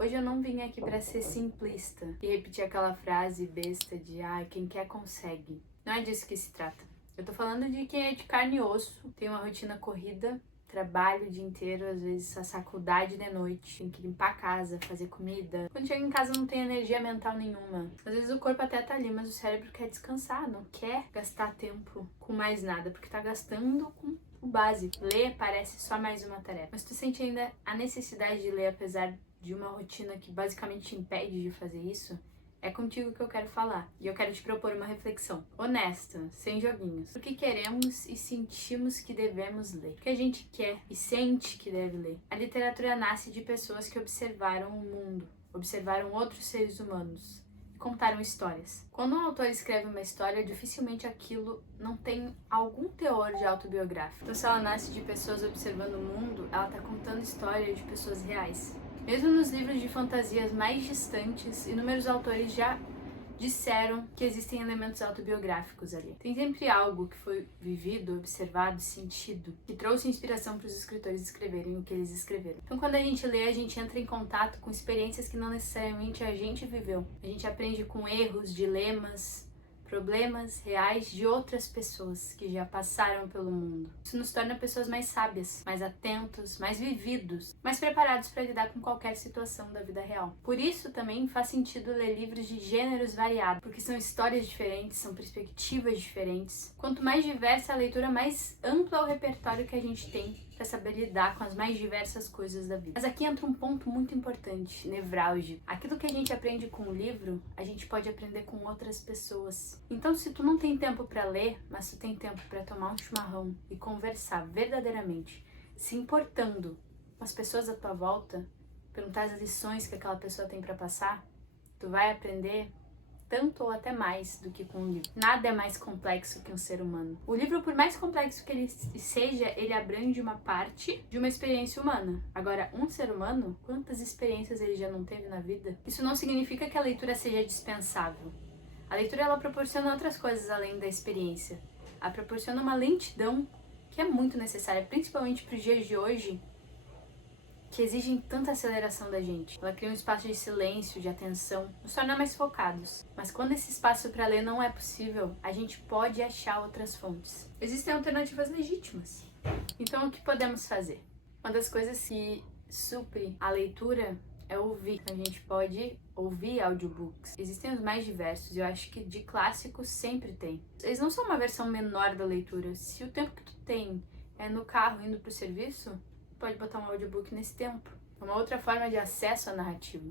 Hoje eu não vim aqui pra ser simplista e repetir aquela frase besta de quem quer consegue. Não é disso que se trata. Eu tô falando de quem é de carne e osso, tem uma rotina corrida, trabalho o dia inteiro, às vezes a faculdade de noite, tem que limpar a casa, fazer comida. Quando chega em casa não tem energia mental nenhuma. Às vezes o corpo até tá ali, mas o cérebro quer descansar, não quer gastar tempo com mais nada, porque tá gastando com o básico. Ler parece só mais uma tarefa. Mas tu sente ainda a necessidade de ler, apesar de uma rotina que basicamente te impede de fazer isso? É contigo que eu quero falar. E eu quero te propor uma reflexão honesta, sem joguinhos. Por que queremos e sentimos que devemos ler? Porque a gente quer e sente que deve ler. A literatura nasce de pessoas que observaram o mundo, observaram outros seres humanos e contaram histórias. Quando um autor escreve uma história, dificilmente aquilo não tem algum teor de autobiográfico. Então, se ela nasce de pessoas observando o mundo, ela está contando história de pessoas reais. Mesmo nos livros de fantasias mais distantes, inúmeros autores já disseram que existem elementos autobiográficos ali. Tem sempre algo que foi vivido, observado, sentido, que trouxe inspiração para os escritores escreverem o que eles escreveram. Então, quando a gente lê, a gente entra em contato com experiências que não necessariamente a gente viveu. A gente aprende com erros, dilemas, problemas reais de outras pessoas que já passaram pelo mundo. Isso nos torna pessoas mais sábias, mais atentos, mais vividos, mais preparados para lidar com qualquer situação da vida real. Por isso também faz sentido ler livros de gêneros variados, porque são histórias diferentes, são perspectivas diferentes. Quanto mais diversa a leitura, mais amplo é o repertório que a gente tem para saber lidar com as mais diversas coisas da vida. Mas aqui entra um ponto muito importante, nevrálgico. Aquilo que a gente aprende com o livro, a gente pode aprender com outras pessoas. Então, se tu não tem tempo para ler, mas tu tem tempo para tomar um chimarrão e conversar verdadeiramente, se importando com as pessoas à tua volta, perguntar as lições que aquela pessoa tem para passar, tu vai aprender tanto ou até mais do que com um livro. Nada é mais complexo que um ser humano. O livro, por mais complexo que ele seja, ele abrange uma parte de uma experiência humana. Agora, um ser humano, quantas experiências ele já não teve na vida? Isso não significa que a leitura seja dispensável. A leitura, ela proporciona outras coisas além da experiência. Ela proporciona uma lentidão que é muito necessária, principalmente para os dias de hoje, que exigem tanta aceleração da gente. Ela cria um espaço de silêncio, de atenção, nos torna mais focados. Mas quando esse espaço para ler não é possível, a gente pode achar outras fontes. Existem alternativas legítimas. Então, o que podemos fazer? Uma das coisas que supre a leitura é ouvir. A gente pode ouvir audiobooks. Existem os mais diversos, eu acho que de clássicos sempre tem. Eles não são uma versão menor da leitura. Se o tempo que tu tem é no carro indo pro serviço, pode botar um audiobook nesse tempo. É uma outra forma de acesso à narrativa.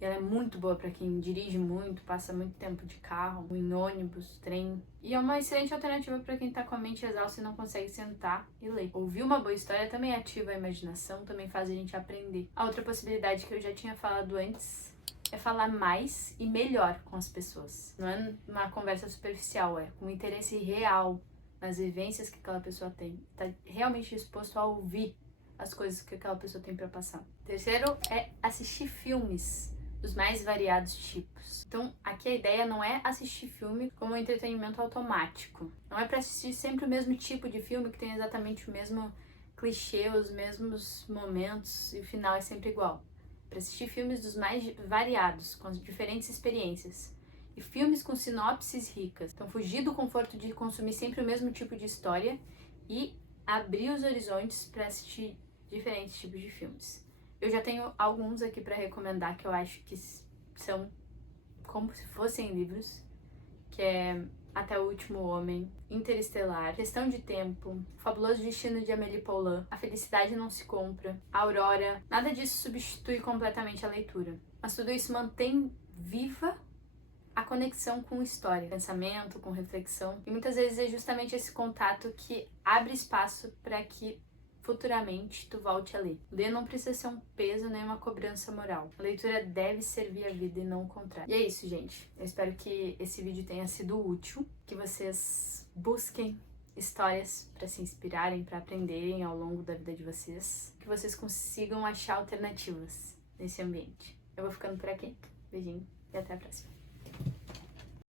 E ela é muito boa para quem dirige muito, passa muito tempo de carro, em ônibus, trem. E é uma excelente alternativa para quem tá com a mente exausta e não consegue sentar e ler. Ouvir uma boa história também ativa a imaginação, também faz a gente aprender. A outra possibilidade que eu já tinha falado antes é falar mais e melhor com as pessoas. Não é uma conversa superficial, é com interesse real nas vivências que aquela pessoa tem. Tá realmente disposto a ouvir as coisas que aquela pessoa tem para passar. Terceiro é assistir filmes dos mais variados tipos. Então, aqui a ideia não é assistir filme como um entretenimento automático. Não é para assistir sempre o mesmo tipo de filme que tem exatamente o mesmo clichê, os mesmos momentos e o final é sempre igual. Para assistir filmes dos mais variados, com diferentes experiências. E filmes com sinopses ricas. Então, fugir do conforto de consumir sempre o mesmo tipo de história e abrir os horizontes para assistir diferentes tipos de filmes. Eu já tenho alguns aqui para recomendar que eu acho que são como se fossem livros, que é Até o Último Homem, Interestelar, Questão de Tempo, O Fabuloso Destino de Amélie Poulain, A Felicidade Não Se Compra, Aurora. Nada disso substitui completamente a leitura, mas tudo isso mantém viva a conexão com história, pensamento, com reflexão. E muitas vezes é justamente esse contato que abre espaço para que futuramente tu volte a ler. Ler não precisa ser um peso nem uma cobrança moral. A leitura deve servir a vida e não o contrário. E é isso, gente. Eu espero que esse vídeo tenha sido útil, que vocês busquem histórias para se inspirarem, para aprenderem ao longo da vida de vocês, que vocês consigam achar alternativas nesse ambiente. Eu vou ficando por aqui. Beijinho e até a próxima.